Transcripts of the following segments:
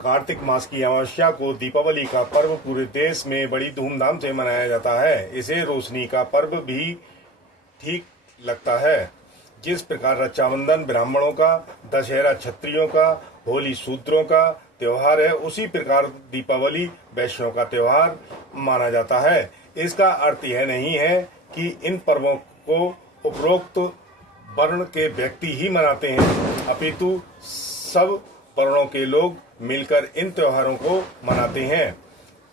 कार्तिक मास की अमावस्या को दीपावली का पर्व पूरे देश में बड़ी धूमधाम से मनाया जाता है। इसे रोशनी का पर्व भी ठीक लगता है। जिस प्रकार रक्षाबंधन ब्राह्मणों का, दशहरा क्षत्रियों का, होली शूद्रों का त्योहार है, उसी प्रकार दीपावली वैश्यों का त्योहार माना जाता है। इसका अर्थ यह नहीं है कि इन पर्वों को उपरोक्त वर्ण के व्यक्ति ही मनाते हैं, अपितु सब वर्णों के लोग मिलकर इन त्योहारों को मनाते हैं।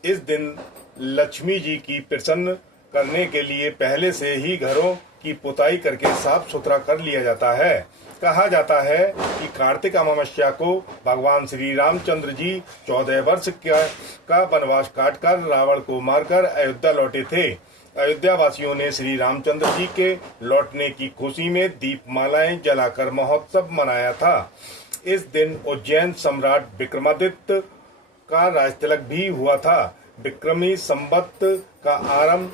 इस दिन लक्ष्मी जी की प्रसन्न करने के लिए पहले से ही घरों की पुताई करके साफ सुथरा कर लिया जाता है। कहा जाता है कि कार्तिक अमावस्या को भगवान श्री रामचंद्र जी 14 वर्ष का वनवास काटकर रावण को मारकर अयोध्या लौटे थे। अयोध्या वासियों ने श्री रामचंद्र जी के लौटने की खुशी में दीपमालाएं जलाकर महोत्सव मनाया था। इस दिन उज्जैन सम्राट विक्रमादित्य का राजतिलक भी हुआ था। विक्रमी संवत का आरंभ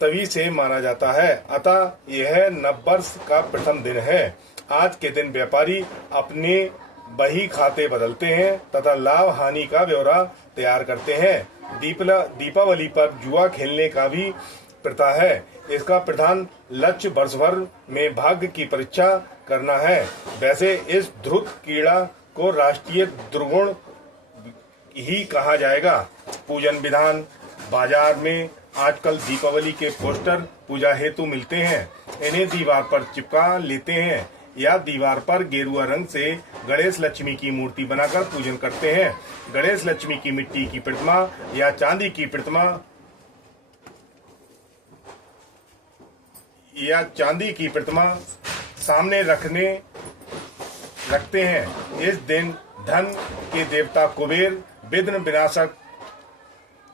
तभी से माना जाता है, अतः यह नववर्ष का प्रथम दिन है। आज के दिन व्यापारी अपने बही खाते बदलते हैं तथा लाभ हानि का ब्यौरा तैयार करते हैं। दीपावली पर जुआ खेलने का भी प्रथा है। इसका प्रधान लक्ष्य वर्ष भर में भाग्य की परीक्षा करना है। वैसे इस धूर्त कीड़ा को राष्ट्रीय दुर्गुण ही कहा जाएगा। पूजन विधान बाजार में आजकल दीपावली के पोस्टर पूजा हेतु मिलते हैं। इन्हें दीवार पर चिपका लेते हैं या दीवार पर गेरुआ रंग से गणेश लक्ष्मी की मूर्ति बनाकर पूजन करते हैं। गणेश लक्ष्मी की मिट्टी की प्रतिमा या चांदी की प्रतिमा सामने रखते हैं। इस दिन धन के देवता कुबेर, विघ्न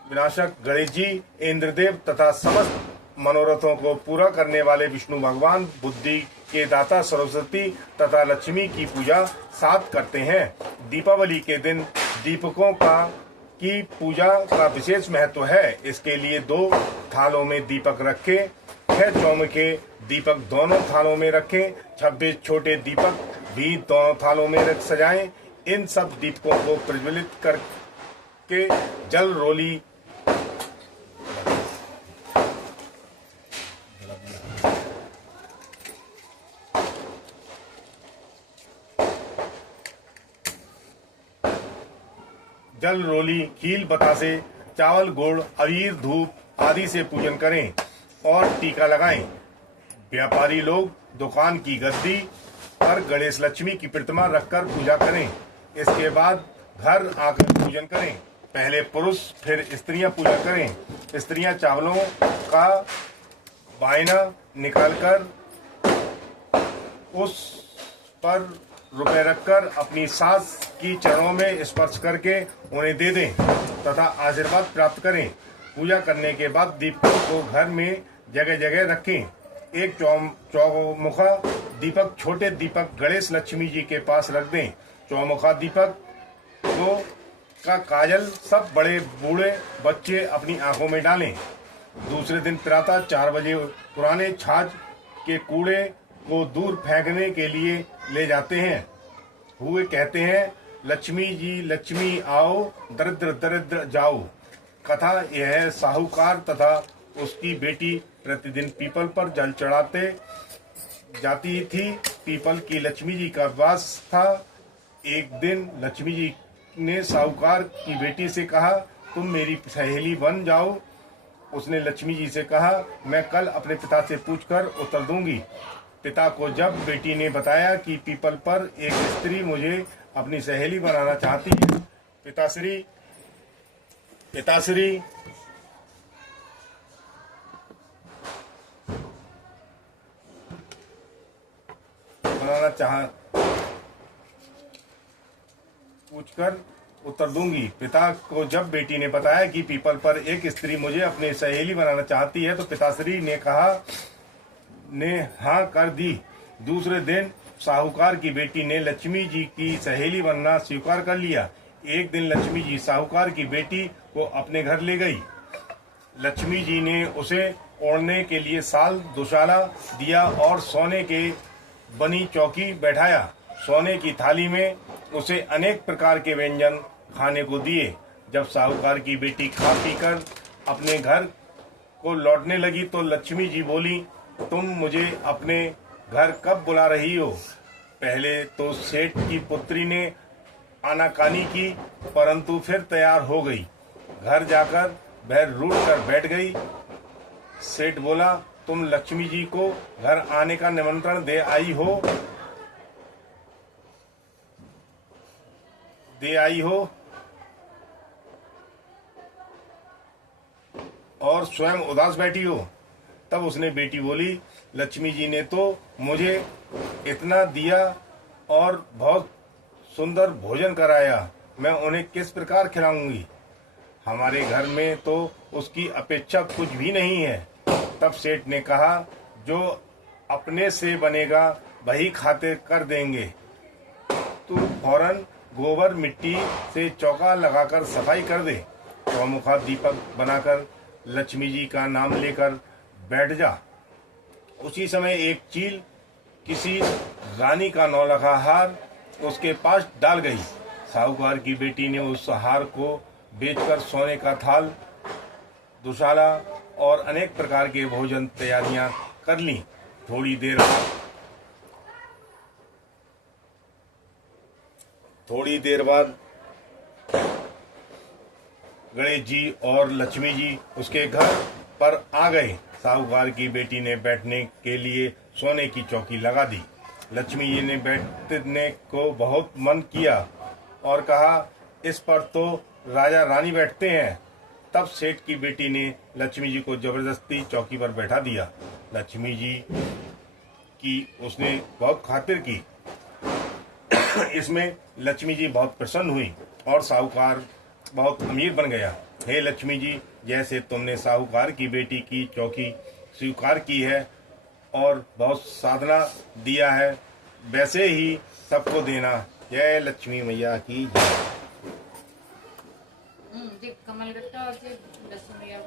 विनाशक गणेश जी, इंद्रदेव तथा समस्त मनोरथों को पूरा करने वाले विष्णु भगवान, बुद्धि के दाता सरस्वती तथा लक्ष्मी की पूजा साथ करते हैं। दीपावली के दिन दीपकों की पूजा का विशेष महत्व है। इसके लिए 2 थालों में दीपक रखें, 6 चौमुखे दीपक दोनों थालों में रखें, 26 छोटे दीपक भी दोनों थालों में सजाएं। इन सब दीपकों को प्रज्वलित करके जल रोली, खील बतासे, चावल, गुड़, अबीर, धूप आदि से पूजन करें और टीका लगाएं। व्यापारी लोग दुकान की गद्दी पर गणेश लक्ष्मी की प्रतिमा रखकर पूजा करें। इसके बाद घर आकर पूजन करें। पहले पुरुष फिर स्त्रियां पूजा करें। स्त्रियां चावलों का वायना निकालकर उस पर रुपए रखकर अपनी सास की चरणों में स्पर्श करके उन्हें दे दें तथा आशीर्वाद प्राप्त करें। पूजा करने के बाद दीपकों को घर में जगह जगह रखें। एक चौमुखा दीपक, छोटे दीपक गणेश लक्ष्मी जी के पास रख दें। चौमुखा दीपक का काजल सब बड़े बूढ़े बच्चे अपनी आंखों में डालें। दूसरे दिन प्रातः 4 बजे पुराने छाछ के कूड़े को दूर फेंकने के लिए ले जाते हैं हुए कहते हैं, लक्ष्मी जी लक्ष्मी आओ, दरिद्र दरिद्र जाओ। कथा यह है, साहूकार तथा उसकी बेटी प्रतिदिन पीपल पर जल चढ़ाते जाती थी। पीपल की लक्ष्मी जी का वास था। एक दिन लक्ष्मी जी ने साहूकार की बेटी से कहा, तुम मेरी सहेली बन जाओ। उसने लक्ष्मी जी से कहा, मैं कल अपने पिता से पूछकर उत्तर दूंगी। पिता को जब बेटी ने बताया कि पीपल पर एक स्त्री मुझे अपनी सहेली बनाना चाहती है, पिताश्री पूछकर उत्तर दूंगी। पिता को जब बेटी ने बताया कि पीपल पर एक स्त्री मुझे अपनी सहेली बनाना चाहती है, तो पिताश्री ने हाँ कर दी। दूसरे दिन साहूकार की बेटी ने लक्ष्मी जी की सहेली बनना स्वीकार कर लिया। एक दिन लक्ष्मी जी साहूकार की बेटी को अपने घर ले गई। लक्ष्मी जी ने उसे ओढ़ने के लिए साल दुशाला दिया और सोने के बनी चौकी बैठाया। सोने की थाली में उसे अनेक प्रकार के व्यंजन खाने को दिए। जब साहूकार की बेटी खा पीकर अपने घर को लौटने लगी तो लक्ष्मी जी बोली, तुम मुझे अपने घर कब बुला रही हो? पहले तो सेठ की पुत्री ने आनाकानी की, परंतु फिर तैयार हो गई। घर जाकर वह रूठ कर बैठ गई। सेठ बोला, तुम लक्ष्मी जी को घर आने का निमंत्रण दे आई हो और स्वयं उदास बैठी हो। तब उसने बेटी बोली, लक्ष्मी जी ने तो मुझे इतना दिया और बहुत सुंदर भोजन कराया, मैं उन्हें किस प्रकार खिलाऊंगी? हमारे घर में तो उसकी अपेक्षा कुछ भी नहीं है। तब सेठ ने कहा, जो अपने से बनेगा वही खाते कर देंगे। तू फौरन गोबर मिट्टी से चौका लगाकर सफाई कर दे, चौमुखा दीपक बनाकर लक्ष्मी जी का नाम लेकर बैठ जा। उसी समय एक चील किसी रानी का नौलखा हार उसके पास डाल गई। साहूकार की बेटी ने उस हार को बेचकर सोने का थाल, दुशाला और अनेक प्रकार के भोजन तैयारियां कर ली। थोड़ी देर बाद गणेश जी और लक्ष्मी जी उसके घर पर आ गए। साहूकार की बेटी ने बैठने के लिए सोने की चौकी लगा दी। लक्ष्मी जी ने बैठने को बहुत मन किया और कहा, इस पर तो राजा रानी बैठते हैं। तब सेठ की बेटी ने लक्ष्मी जी को जबरदस्ती चौकी पर बैठा दिया। लक्ष्मी जी की उसने बहुत खातिर की। इसमें लक्ष्मी जी बहुत प्रसन्न हुई और साहूकार बहुत अमीर बन गया। हे लक्ष्मी जी, जैसे तुमने साहूकार की बेटी की चौकी स्वीकार की है और बहुत साधना दिया है, वैसे ही सबको देना। जय लक्ष्मी मैया की जय। कमल गट्टा और लक्ष्मी मैया